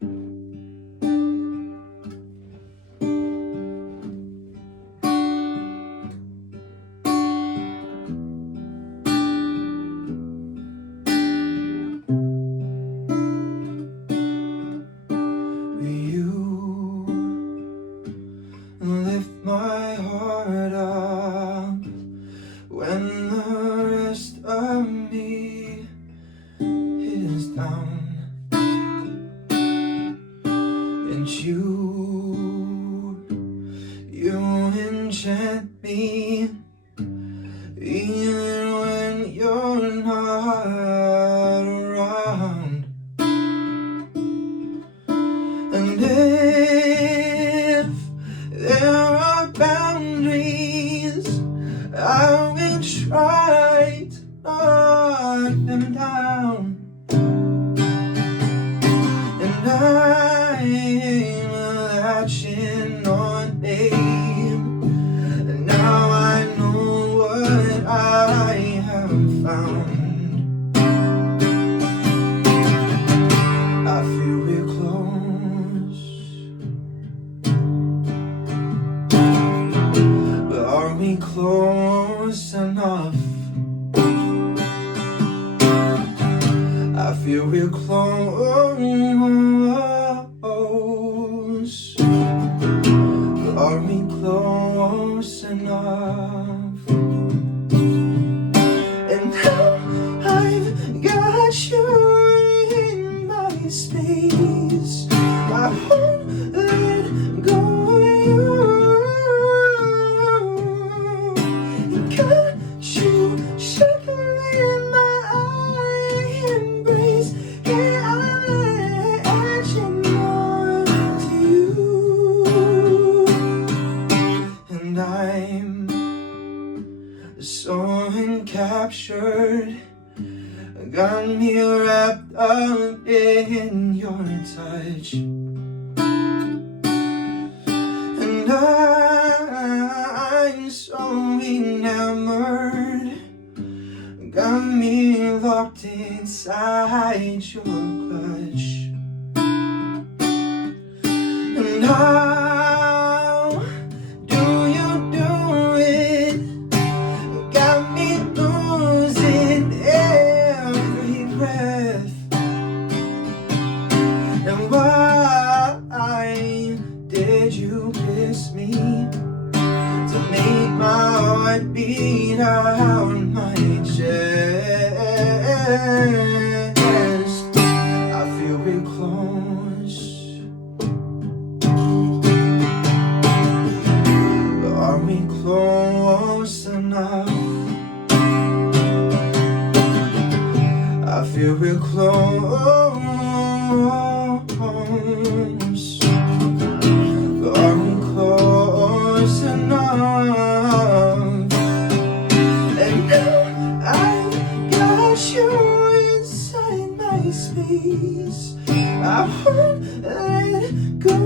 You lift my heart up when the rest of me is down, and you enchant me even when you're not around. And if there are boundaries, I will try to knock them down. And I'm latching on aim, and now I know what I have found. I feel we're close, but are we close enough? I feel we're close, but are we close enough? And now I've got you in my space, I won't let go of you. Got you suddenly in my embrace, yeah, I'm latching on to you. And I'm so encaptured, got me wrapped up in your touch. And I'm so enamored, got me locked inside your clutch. And how do you do it? Got me losing every breath. And why did you kiss me to make my heart beat out my chest? I feel we're close, but are we close enough? I feel we're close, but are we close enough? And now I've got you inside my space, I won't let go